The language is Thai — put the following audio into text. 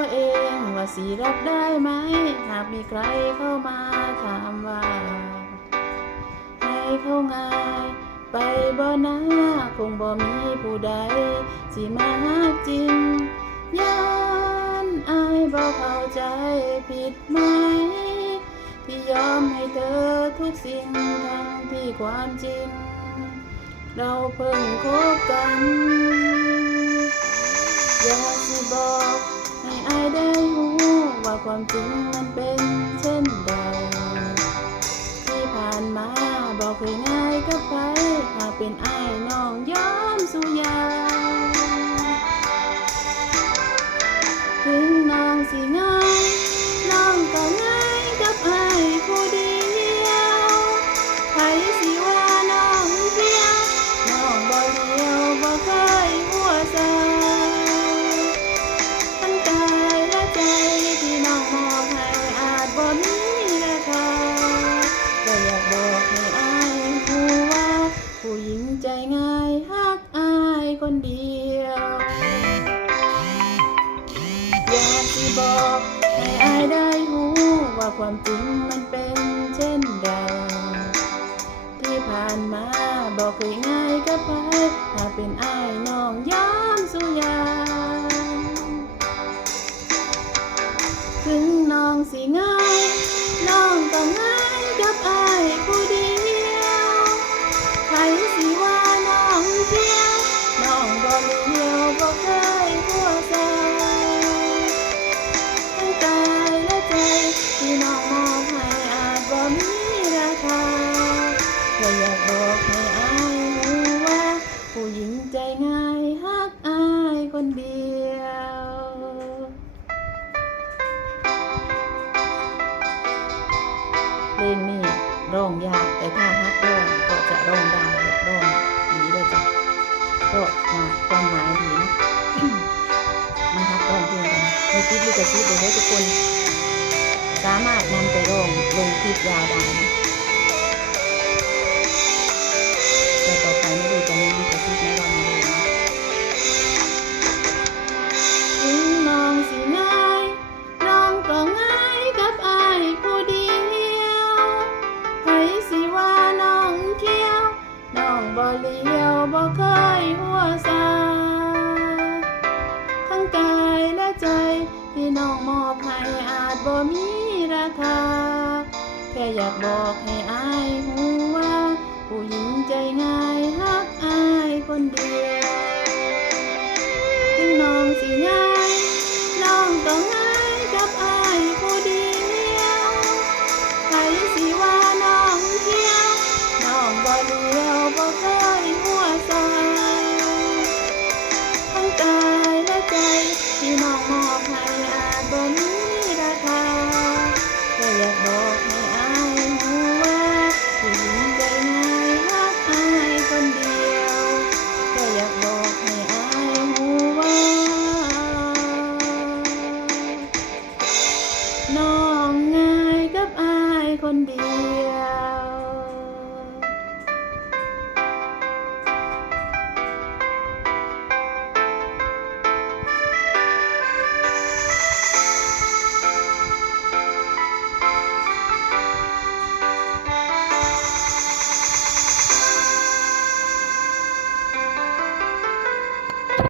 ตัวเองว่าสิรับได้ไหมหากมีใครเข้ามาถามว่าให้เขาง่ายไปบ่นะคงบ่มีผู้ใดสิมาฮักจริงย้านอายบ่เข้าใจผิดไหมที่ยอมให้เธอทุกสิ่งทั้งที่ความจริงเราเพิ่งคบกันอยากสิบอกให้อายได้รู้ว่าความจริงมันเป็นเช่นใดที่ผ่านมาบอกเคยง่ายกับใครหากเป็นอายน้องยอมสู้ยางถึงน้องสิง่ายน้องก็ง่ายกับอายผู้เดียวใครสิว่าน้องเพียงน้องบ่เดียวบ่เคยหัวใจทั้งกายและใจที่น้องมอบให้อาจบ่มีราคาก็อยากบอกให้อายรู้ว่าผู้หญิงใจง่ายฮักอายคนเดียวอยากสิบอกให้อายได้รู้ว่าความจริงมันเป็นเช่นใดที่ผ่านมาบอกเคยง่ายกับใครถ้าเป็นอายน้องยอมสู้ยางถึงน้องสิง่ายน้องก็ง่ายกับอายผู้เดียวใครสิว่าน้องเพียงน้องบ่เลี้ยวบ่เคยหัวใจทั้งกายและใจที่น้องมอบให้อาจบ่มีราคาแค่อยากบอกให้อายรู้ว่าผู้หญิงใจง่ายฮักอายคนเดียวเพลงนี้ร้องยากแต่ถ้าฮักร้องก็จะร้องได้และร้องดีด้วยจ้ะก็ความหมายดีนะมาฮักร้องเพลงกันมีคลิปลิขสิทธิ์เลยให้ทุกคนสามารถนำไปร้องลงคลิปยาวได้นะแต่ต่อไปไม่รู้จะมีลิขสิทธิ์ไหมเราไม่รู้นะถึงน้องสิง่ายน้องก็ง่ายกับอายผู้เดียวใครสิว่าน้องเขี้ยวน้องบ่เลี้ยวบ่เคยหัวซาทั้งกายและใจที่น้องมอบให้อาจบ่มีราคาแค่อยากบอกให้อายรู้ว่าผู้หญิงใจง่ายฮักอายคนเดียวถึงน้องสิง่าย